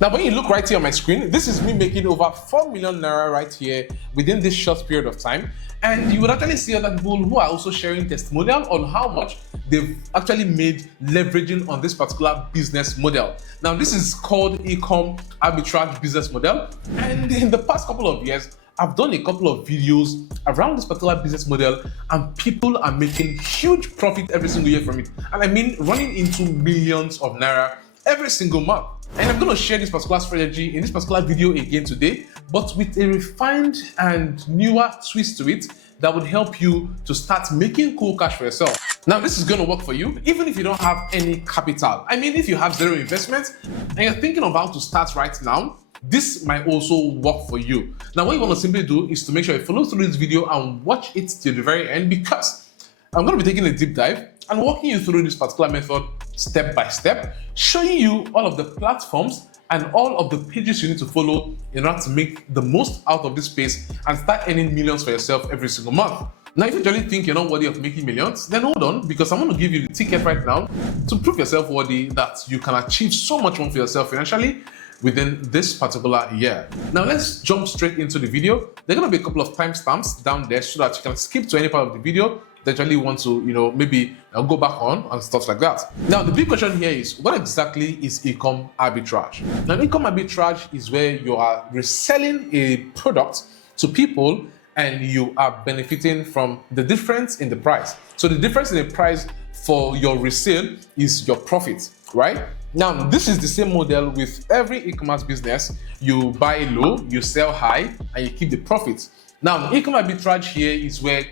Now, when you look right here on my screen, this is me making over 4 million Naira right here within this short period of time. And you would actually see other people who are also sharing testimonial on how much they've actually made leveraging on this particular business model. Now, this is called Ecom Arbitrage business model. And in the past couple of years, I've done a couple of videos around this particular business model, and people are making huge profit every single year from it. And I mean, running into millions of Naira every single month. And I'm going to share this particular strategy in this particular video again today, but with a refined and newer twist to it that would help you to start making cool cash for yourself. Now, this is going to work for you even if you don't have any capital. I mean, if you have zero investment and you're thinking about to start right now, this might also work for you. Now, what you want to simply do is to make sure you follow through this video and watch it till the very end, because I'm going to be taking a deep dive and walking you through this particular method step by step, showing you all of the platforms and all of the pages you need to follow in order to make the most out of this space and start earning millions for yourself every single month. Now, if you really think you're not worthy of making millions, then hold on, because I'm going to give you the ticket right now to prove yourself worthy that you can achieve so much more for yourself financially within this particular year. Now, let's jump straight into the video. There are going to be a couple of timestamps down there so that you can skip to any part of the video that you really want to, maybe go back on and stuff like that. Now, the big question here is, what exactly is Ecom Arbitrage? Now, Ecom Arbitrage is where you are reselling a product to people and you are benefiting from the difference in the price. So the difference in the price for your resale is your profit, right? Now, this is the same model with every e-commerce business. You buy low, you sell high, and you keep the profits. Now, Ecom Arbitrage here is where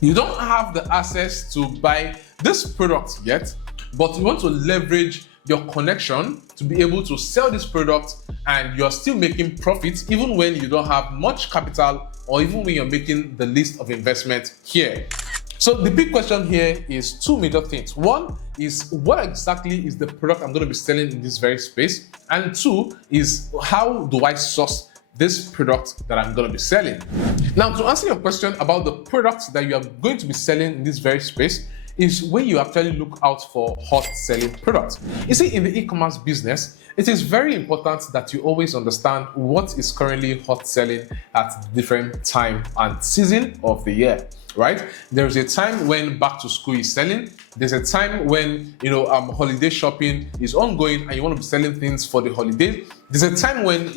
you don't have the access to buy this product yet, but you want to leverage your connection to be able to sell this product, and you're still making profits even when you don't have much capital or even when you're making the least of investment here. So the big question here is two major things. One is, what exactly is the product I'm going to be selling in this very space? And two is, how do I source this product that I'm going to be selling? Now, to answer your question about the product that you are going to be selling in this very space is where you actually look out for hot selling products. You see, in the e-commerce business, it is very important that you always understand what is currently hot selling at different time and season of the year, right? There's a time when back to school is selling. There's a time when, holiday shopping is ongoing and you want to be selling things for the holiday. There's a time when,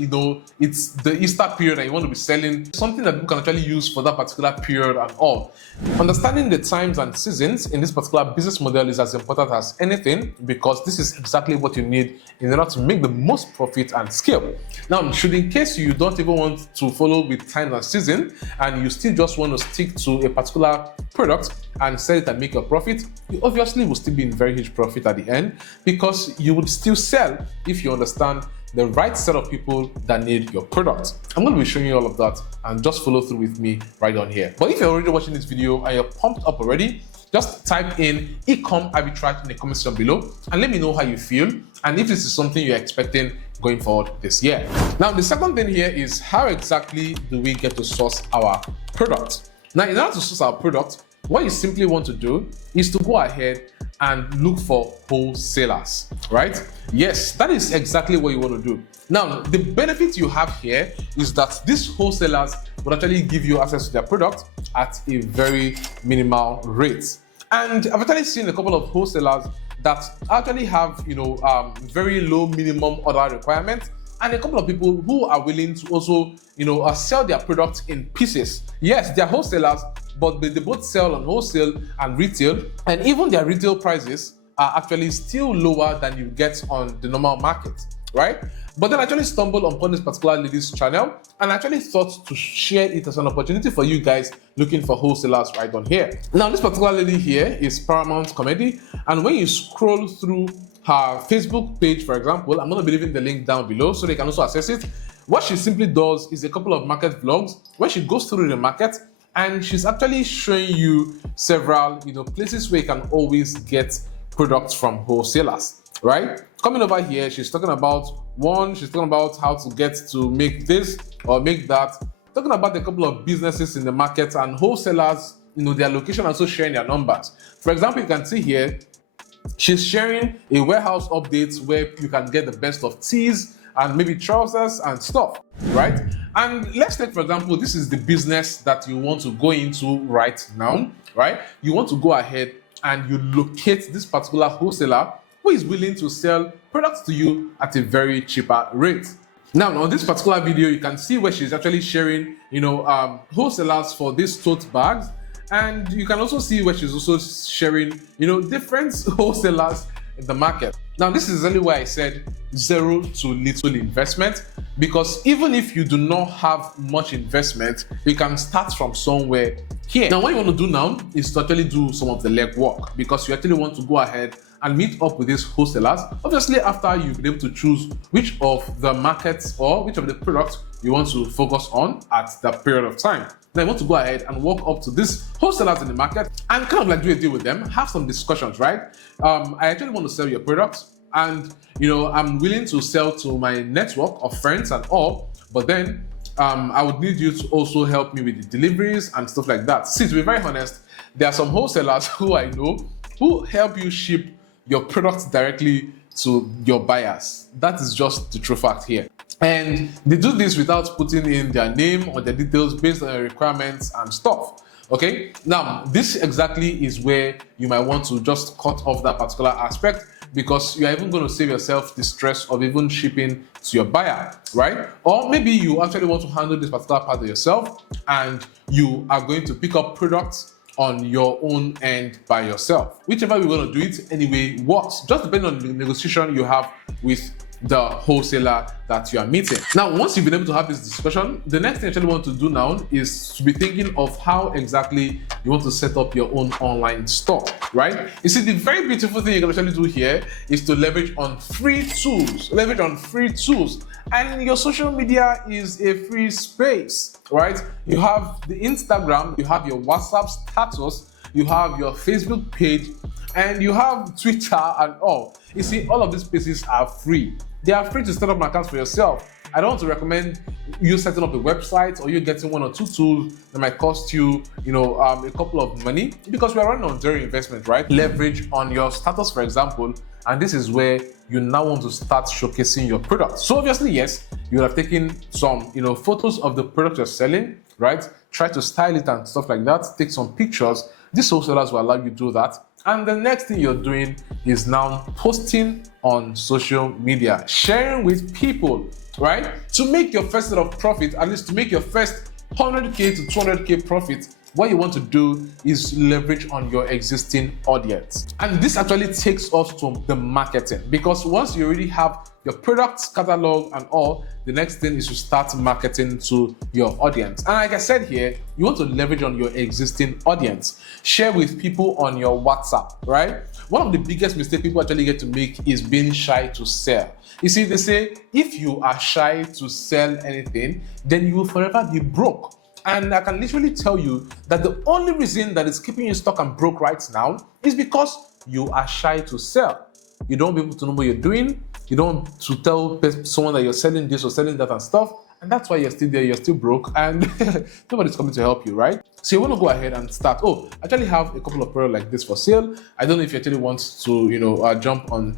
it's the Easter period and you want to be selling something that you can actually use for that particular period and all. Understanding the times and seasons in this particular business model is as important as anything, because this is exactly what you need in order to make the most profit and scale. Now, should in case you don't even want to follow with time and season and you still just want to stick to a particular product and sell it and make a profit, you obviously will still be in very huge profit at the end, because you would still sell if you understand the right set of people that need your product. I'm going to be showing you all of that, and just follow through with me right on here. But if you're already watching this video and you're pumped up already, just type in Ecom Arbitrage in the comment section below and let me know how you feel and if this is something you're expecting going forward this year. Now, the second thing here is, how exactly do we get to source our product? Now, in order to source our product, what you simply want to do is to go ahead and look for wholesalers, right? Yes, that is exactly what you want to do. Now, the benefit you have here is that these wholesalers will actually give you access to their product at a very minimal rate. And I've actually seen a couple of wholesalers that actually have, very low minimum order requirements, and a couple of people who are willing to also, sell their products in pieces. Yes, they're wholesalers, but they both sell on wholesale and retail, and even their retail prices are actually still lower than you get on the normal market, right? But then I actually stumbled upon this particular lady's channel and I actually thought to share it as an opportunity for you guys looking for wholesalers right on here. Now, this particular lady here is Paramount Comedy, and when you scroll through her Facebook page, for example, I'm going to be leaving the link down below so they can also access it. What she simply does is a couple of market vlogs where she goes through the market, and she's actually showing you several, places where you can always get products from wholesalers, right? Coming over here, she's talking about how to get to make this or make that, talking about a couple of businesses in the market and wholesalers, their location, also sharing their numbers. For example, you can see here, she's sharing a warehouse update where you can get the best of teas and maybe trousers and stuff, right? And let's take, for example, this is the business that you want to go into right now, right? You want to go ahead and you locate this particular wholesaler who is willing to sell products to you at a very cheaper rate. Now, on this particular video, you can see where she's actually sharing, wholesalers for these tote bags. And you can also see where she's also sharing, different wholesalers in the market. Now, this is exactly why I said zero to little investment, because even if you do not have much investment, you can start from somewhere here. Now, what you want to do now is to actually do some of the legwork, because you actually want to go ahead and meet up with these wholesalers. Obviously, after you've been able to choose which of the markets or which of the products you want to focus on at that period of time. Now, you want to go ahead and walk up to these wholesalers in the market and kind of like do a deal with them, have some discussions, right? I actually want to sell your products, and I'm willing to sell to my network of friends and all, but then I would need you to also help me with the deliveries and stuff like that. See, to be very honest, there are some wholesalers who I know who help you ship your products directly to your buyers. That is just the true fact here. And they do this without putting in their name or their details based on your requirements and stuff. Okay, now this exactly is where you might want to just cut off that particular aspect, because you are even going to save yourself the stress of even shipping to your buyer, right? Or maybe you actually want to handle this particular part of yourself and you are going to pick up products on your own end by yourself. Whichever you're going to do it anyway works, just depending on the negotiation you have with the wholesaler that you are meeting. Now, once you've been able to have this discussion, the next thing you actually want to do now is to be thinking of how exactly you want to set up your own online store, right? You see, the very beautiful thing you can actually do here is to leverage on free tools. And your social media is a free space, right? You have the Instagram, you have your WhatsApp status, you have your Facebook page, and you have Twitter and all. You see, all of these spaces are free. They are free to set up accounts for yourself. I don't want to recommend you setting up a website or you getting one or two tools that might cost you, a couple of money, because we are running on zero investment, right? Leverage on your status, for example, and this is where you now want to start showcasing your product. So obviously, yes, you have taken some, photos of the product you're selling, right? Try to style it and stuff like that. Take some pictures. These wholesalers will allow you to do that. And the next thing you're doing is now posting on social media, sharing with people, right? To make your first set of profit, at least to make your first 100K to 200K profit, what you want to do is leverage on your existing audience. And this actually takes us to the marketing, because once you already have your products catalog and all, the next thing is to start marketing to your audience. And like I said here, you want to leverage on your existing audience. Share with people on your WhatsApp, right? One of the biggest mistakes people actually get to make is being shy to sell. You see, they say, if you are shy to sell anything, then you will forever be broke. And I can literally tell you that the only reason that is keeping you stuck and broke right now is because you are shy to sell. You don't want people to know what you're doing. You don't want to tell someone that you're selling this or selling that and stuff. And that's why you're still there, you're still broke, and nobody's coming to help you, right? So you want to go ahead and start. Oh, I actually have a couple of products like this for sale. I don't know if you actually want to, jump on,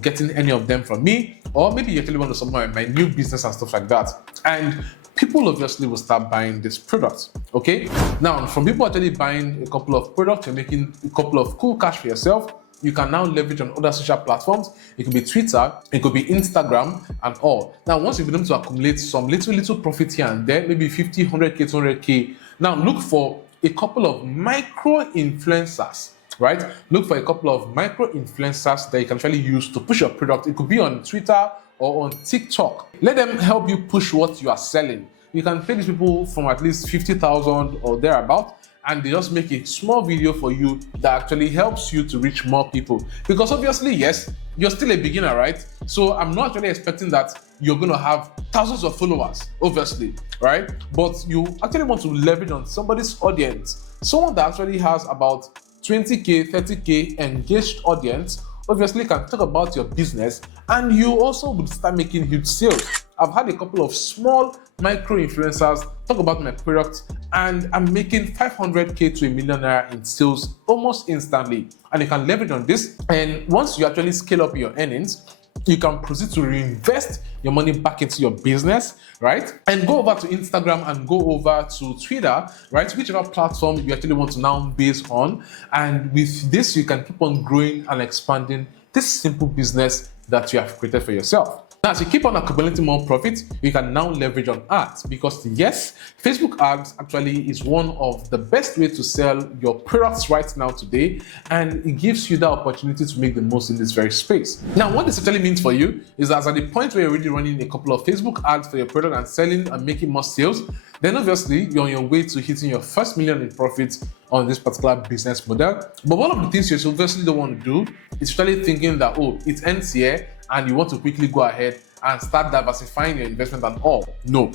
getting any of them from me, or maybe you actually want to support my new business and stuff like that. And people obviously will start buying this product, okay? Now, from people actually buying a couple of products, you're making a couple of cool cash for yourself. You can now leverage on other social platforms. It could be Twitter, it could be Instagram and all. Now, once you've been able to accumulate some little profit here and there, maybe 50, 100K, 200K, now look for a couple of micro influencers, right? Look for a couple of micro influencers that you can actually use to push your product. It could be on Twitter or on TikTok. Let them help you push what you are selling. You can pay these people from at least 50,000 or thereabout, and they just make a small video for you that actually helps you to reach more people. Because obviously, yes, you're still a beginner, right? So I'm not actually expecting that you're going to have thousands of followers, obviously, right? But you actually want to leverage on somebody's audience, someone that actually has about 20K, 30K engaged audience. Obviously can talk about your business, and you also would start making huge sales. I've had a couple of small micro influencers talk about my product, and I'm making 500K to $1 million in sales almost instantly. And you can leverage on this. And once you actually scale up your earnings, you can proceed to reinvest your money back into your business, right? And go over to Instagram and go over to Twitter, right? Whichever platform you actually want to now base on. And with this, you can keep on growing and expanding this simple business that you have created for yourself. Now, as you keep on accumulating more profit, you can now leverage on ads, because yes, Facebook ads actually is one of the best ways to sell your products right now today, and it gives you the opportunity to make the most in this very space. Now, what this actually means for you is that at the point where you're already running a couple of Facebook ads for your product and selling and making more sales, then obviously you're on your way to hitting your first million in profits on this particular business model. But one of the things you obviously don't want to do is actually thinking that, oh, it ends here, and you want to quickly go ahead and start diversifying your investment and all. No,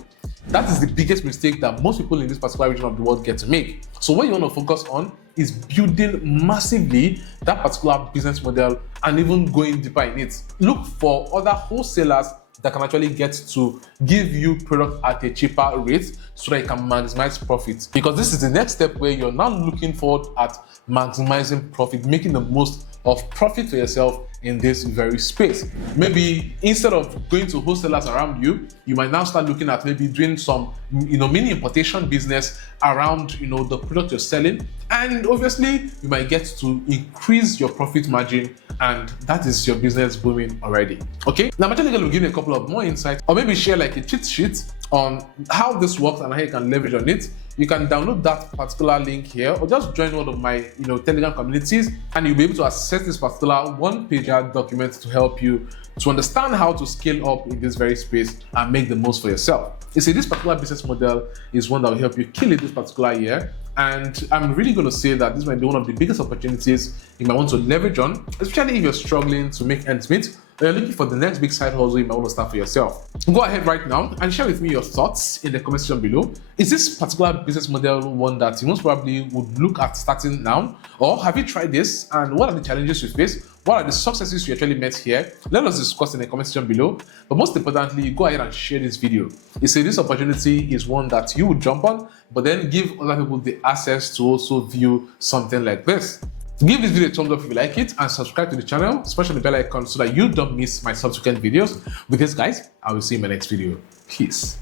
that is the biggest mistake that most people in this particular region of the world get to make. So what you want to focus on is building massively that particular business model and even going deeper in it. Look for other wholesalers that can actually get to give you product at a cheaper rate so that you can maximize profit. Because this is the next step where you're now looking forward at maximizing profit, making the most of profit for yourself in this very space. Maybe instead of going to wholesalers around you, you might now start looking at maybe doing some mini importation business around the product you're selling, and obviously you might get to increase your profit margin, and that is your business booming already. Okay, now I'm actually going to give you a couple of more insights, or maybe share like a cheat sheet on how this works and how you can leverage on it. You can download that particular link here, or just join one of my Telegram communities, and you'll be able to access this particular one-pager document to help you to understand how to scale up in this very space and make the most for yourself. You see, this particular business model is one that will help you kill it this particular year. And I'm really going to say that this might be one of the biggest opportunities you might want to leverage on, especially if you're struggling to make ends meet, or you're looking for the next big side hustle you might want to start for yourself. Go ahead right now and share with me your thoughts in the comment section below. Is this particular business model one that you most probably would look at starting now? Or have you tried this, and what are the challenges you face? What are the successes you actually met here? Let us discuss in the comment section below. But most importantly, go ahead and share this video. You see, this opportunity is one that you would jump on, but then give other people the access to also view something like this. Give this video a thumbs up if you like it, and subscribe to the channel, especially the bell icon, so that you don't miss my subsequent videos. With this, guys, I will see you in my next video. Peace.